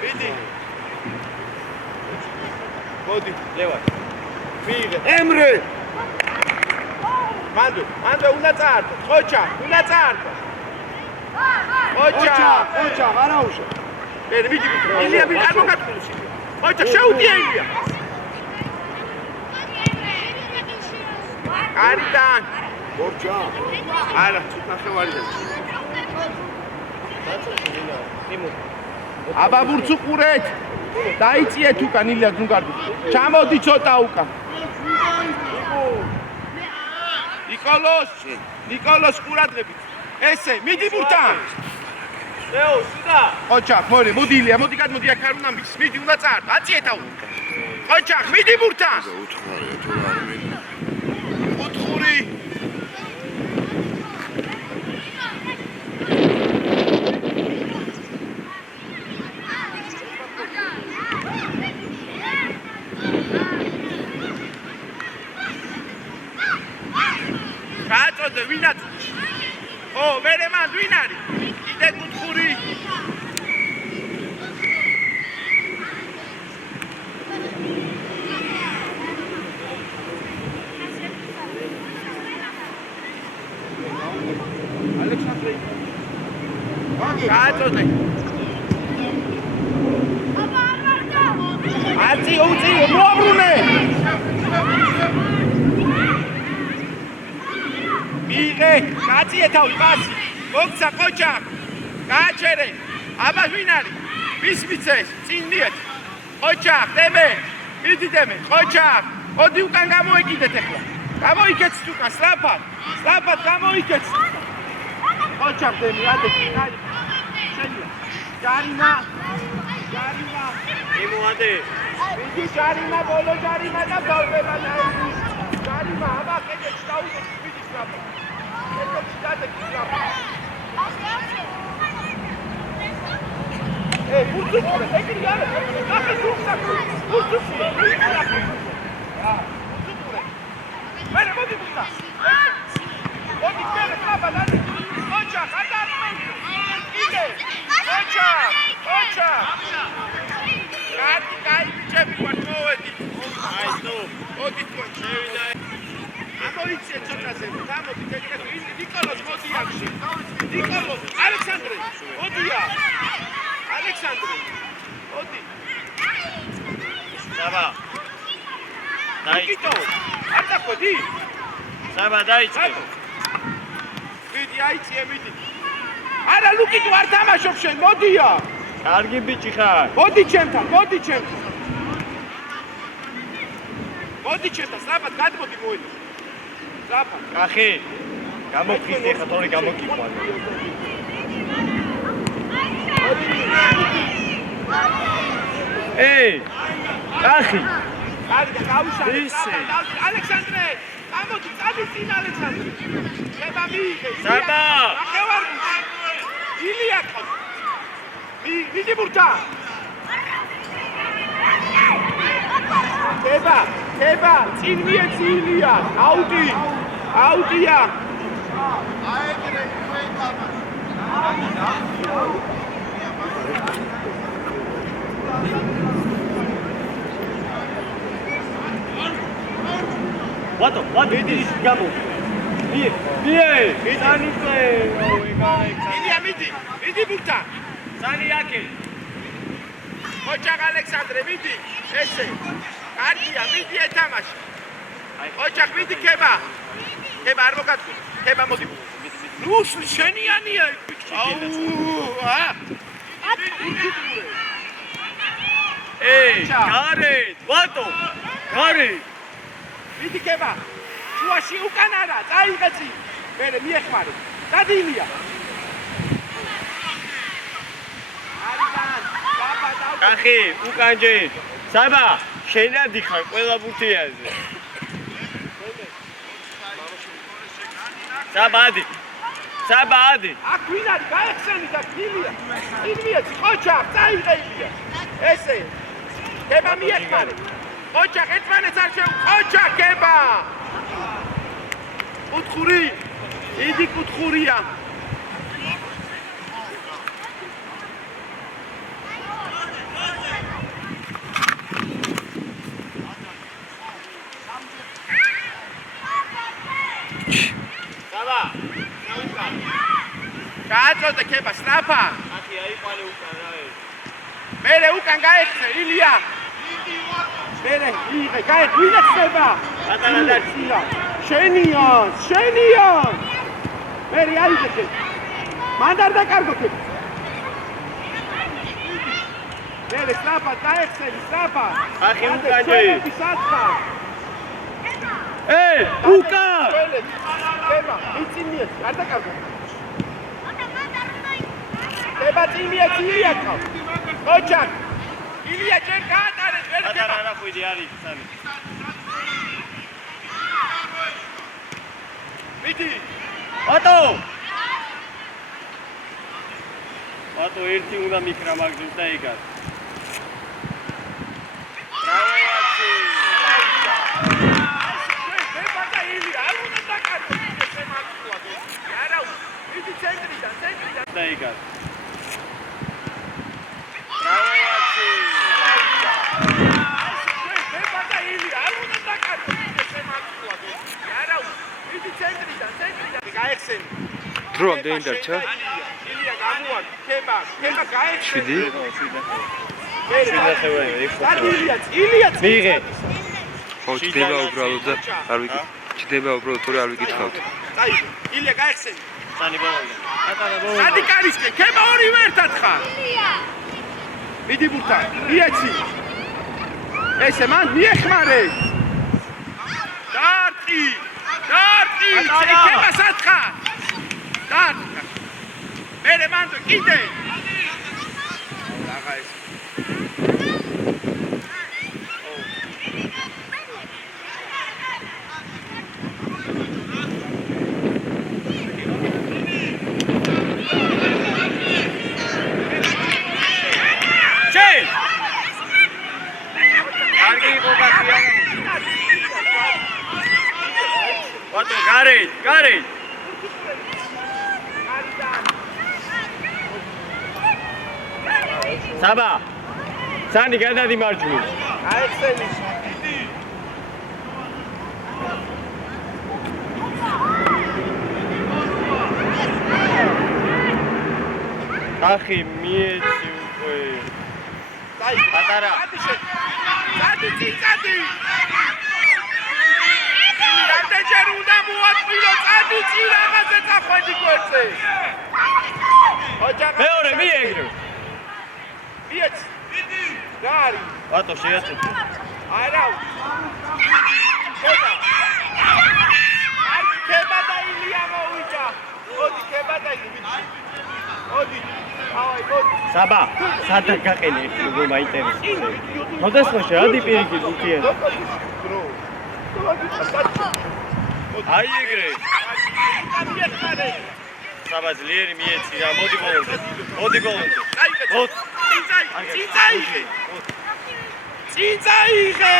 ვიდი. მოდი, ლევან. მიიღე. ემრე. მანდო, უნდა წაართო. ოჩა, უნდა წაართო. ოჩა, არაუშა. მე მიდი. ილია ვინ არ მოგატყუში. ოჩა, შეუდია ილია. კარიდან. ოჩა. არა, ცუდ ნახევარიდან. დაწესე ვინა. ტიმო. აბა ბურცუყურეთ. დაიწიეთ უკან ილია ძუნგარდი. ჩამოდი ცოტა უკან. ნიკოლოს ყურადღებით. ესე, მიდი ბურთან. ლეო, სუდა. ოჩახ, მოდი ილია, მოდი გადმოდი აქ არ უნდა მის. მიდი უნდა წაართვა, აწიეთა უკან. ოჩახ, მიდი ბურთან. უთხარია თუ არ მინდა. უთხური. კაცოდე ვინაც ო მერე მან ვინ არის კიდე კუთხური ალექსანდრე კაცოდე აცი უცი მოაბრუნე მიღე, კაციეთავი პასი, მოგცა ყოჩა, გააჩერე, აბას ვინ არის? ვის მიცეს, წინ მიეთ, ყოჩა, დემე, მიდი დემე, ყოჩა, მოდი უკან გამოიკიდეთ ახლა, გამოიკეთეთ უკან, სლაფად გამოიკეთეთ, ყოჩა, დემე, ადე, შენია, ჯარიმა, იმოადე. მიდი ჯარიმა, ბოლო ჯარიმა და ბავშვება დაუძის, ჯარიმა, აბა, კეთეთ, დაუძის, მიდი სლაფად. Ey, vurdursana, tekrar gel. Bakın vursak, vurdursana. Böyle, hadi burada. Hadi gel, kapat, hadi. Koça, hadi atmayın. Gide. Koça. Hadi, kaybedecek bir bakma o edin. Haydi, o dit koça. Გამოიწიე ცოტაზე, გამოდი ეგრევე. ნიკოლოს მოდი აქში. ნიკოლოს, ალექსანდრე, მოდია. ალექსანდრე, მოდი. საბა. ნიკიტო, არ დახვედი? საბა დაიწყე. მიდი, აიწიე, მიდი. არა, ლუკიტო, არ თამაშობ შენ, მოდია. კარგი ბიჭი ხარ. მოდი ჩემთან. მოდი ჩემთან, სწრაფად გადმოდი მოიდი. სწრაფად. კახი. გამოგიხდი ხა თორე გამოგიყვანე. ეი! კახი. კარგი, გავუშალე. ისე. ალექსანდრე, გამოდი, წადი წინ ალექსანდრე. შეება მიიღე. საბა. ნახევარი. ილია ყავს. მიდი ბურთა. ქება, წინ მიეცი ილია. აუტია. აეგრე უეთამა. ვატო, მიდი გამო. მიე. მიდანიწე. ილია მიდი ბურთა. სანიაკე. ოჩა ალექსანდრე მიდი. ესე. კარგია, მიდი ეთამაში. ოჩა მიდი ქება არ მოგაწყვი. ქება მოდი. ნუს შენიანია. ეი, გარეთ, ვატო. გარეთ. მიდი ქება. შუაში უკან არა, წაიღე წინ. მერე მიეხმარე. დადილია. კახი, უკანჯე. საბა, შენადი ხარ ყველა ბურთიაზე. საბა ადი. აქ ვინ არის? გაეხსენით აქ ილია. ილია, ყოჩა, წაიღე ილია. ესე. ქება მიეხმარე. ყოჩა, ერთმანეთს არ შეუ. ყოჩა, ქება. კუთხური. იდი კუთხურია. გააწოდე ქება, სწრაფა. კახი აიყვანე უკან რა. მერე უკან გაეხსე, ილია. მერე იღე, ვინა ხდება? პატარა შენია. მერე აიღე. მანდარ დაკარგო ქება. მერე სწრაფად დაეხსენი, სწრაფად. ახი უკანჯი. სათხა. უკა! ება, იცინიეთ, არ დაკარგო. ება წინიეთ, ილია ყავ. ოჯახ. ილია ჯერ გაატარეთ, ვერ ატარა რა ხვიდი არის სამი. მიდი. ბატო ერთი უნდა მიქრა მაგზის და იგარ. ბრავო ება და ილია, არ უნდა დაკარგო, შემაგულა. არა, მიდი ცენტრიდან. და იგარ. ება და ილია, არ უნდა დაკარგო, შემაგულა. არა, მიდი ცენტრიდან. გაეხსენი. დრო ამდენი დარჩა? ილია გამოვა, ხება გაეხსენი. 7. ილია მიიღე. ხო, ჩდება უბრალოდ და არ ვიკითხავთ. ჩდება უბრალოდ თორე არ ვიკითხავთ. აი, ილია გაეხსენი. სანი ბოლომდე. ატარა ბოლომდე. სადი კარისკენ, ხება ორივე ერთად ხარ. მიდი ბურთა, მიეცი. ესე მან მიეხმარე. დარტყი. ხება სათხა. დარტყა. მერე მანდო კიდე. აღა ეს. ბატო გარე. საბა. სანი გადადი მარჯვნივ. გაეხსენი. ახი მიეცი უკვე. აი, ატარა. წადი. რამდენჯერ უნდა მოაწილო წადი წი რაღაცა წახვედი გვერდზე. ოჯახი. მეორე მიეგრევ. მიეც. გარი. ბატო შეაწეთ. არა. ხება. აი ხება და ილია მოვიდა. მოდი ხება და ილია. მოდი. ავაი მოდი. საბა. სადა გაყენე როგორ მაინტერესებს. მოდესხოშე ადი პირიქით უთიენ. აი ეგრე. ამიეხარე. საბა ძლიერი მიეცი რა მოდი ბოლომდე. წინწაიღე.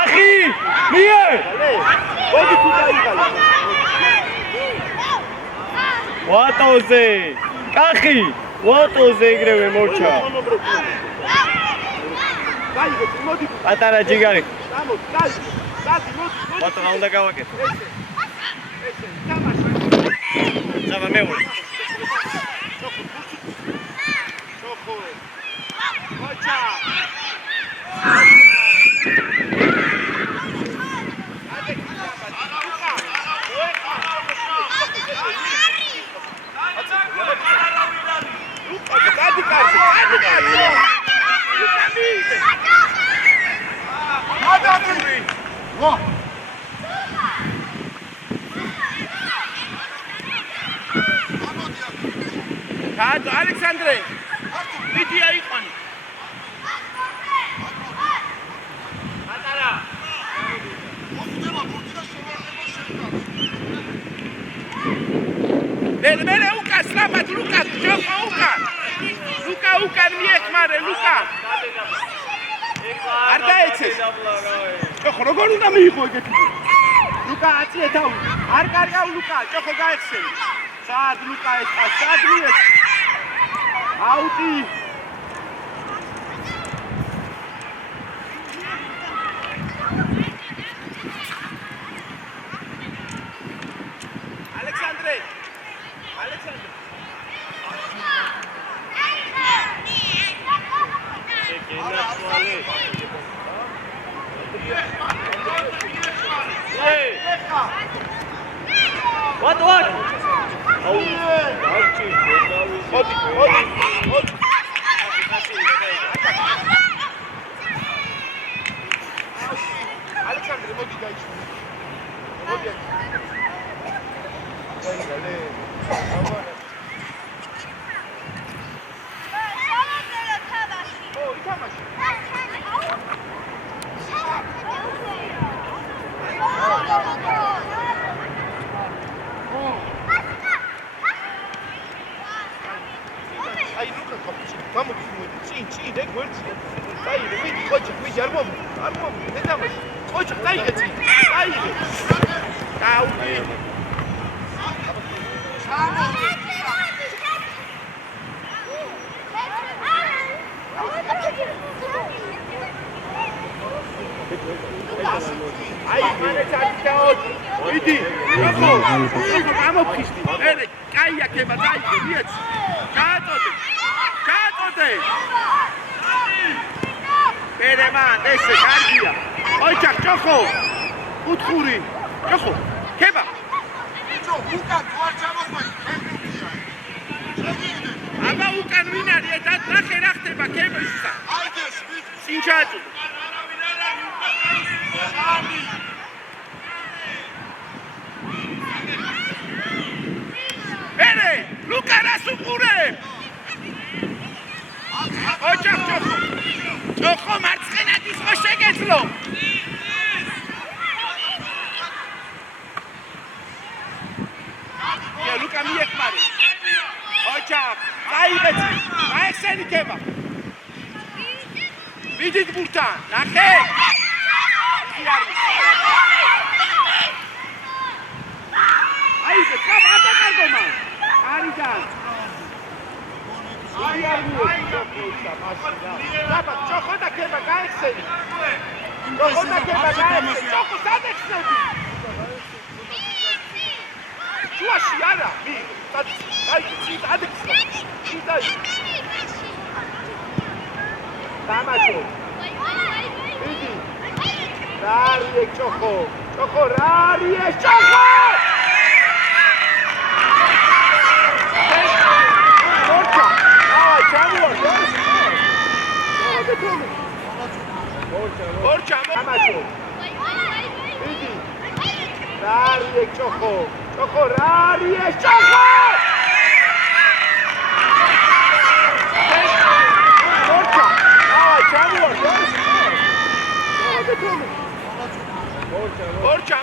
ახი მიე. მოდი თუ დაიღალე. ვატოზე. კახი. ვატოზე ეგრევე მორჩა. დაიღე, მოდი. პატარა ჯიგარი. გამოდი, დაიღე. მოდი. ბატო რა უნდა გავაკეთო? ესე, თამაში. საბა მეორე. ჩოხო. მოჩა. ალექსანდრე, მიდი აიყვანი. ატარა. მერე უკა სწრაფად ლუკა, ჯოხო უკა. ლუკა მიეხმარე, ლუკა. არ დაეცეს. ჯოხო როგორ უნდა მიიღო ეგეთი? ლუკა აწიე თავი. არ კარგავ ლუკა, ჯოხო გაეხსენი. სად ლუკა ეს, სად მიეც? აუტი. ალექსანდრე. What? Moდი. მოდი გაიშვი. მოდი. დაიგალე. ო, ითამაში. აი ნუ კაპუჩი. გამოგიწმოდი. წინ, ეგ ვერცია. დაიგე, მიდი ხოჭი, მიდი არ მომი. მე დამაში. ხოჭი, დაიგე წინ. დაიგე. დაუდი. აი, მანე ჩაიჭაოდი. მიდი. ხო, გამოფხიზდი. მე კაია ქება, დაიგე, მიეც. გააწოდე. მერემან, ესე კარგია. ოჯახ, ჭოხო. უთხური. ჭოხო, ქება. ბიჭო, უკან თუ არ ჩამოხვედი, აბა უკან ვინ არის? ნახე რა ხდება ქებაშსა. აიდეს, მიდი. წინ ჩააწოდე. მერე, ლუკარას უყურე. ოჯახ, ჭოხო. ჭოხო მარცხენად ისო შეგეძლო. ლუკა მიეკმარი. ოჯახ, დაიღეცი. აიხსენი ქება. მიდით ბურთან, ნახე. აიღე, კაბა კარგომა. არიდან. აბა, ჭოხო და ქება გაიხსენი. ჭოხო და ქება გაიხსენი. ჭოხო სადეხსნები. შუაში არა, მი, წინ ადექსნა. დამაჯო. მიდი. რა არის ეგ ჭოხო? ჭოხო რა არის ეს ჭოხო? მორჩა. აი, ჩამოვა. მორჩა, დამაჯო. მიდი. რა არის ეგ ჭოხო? ჭოხო რა არის ეს ჭოხო? მორჩა. აი, ჩამოვა. მორჩა.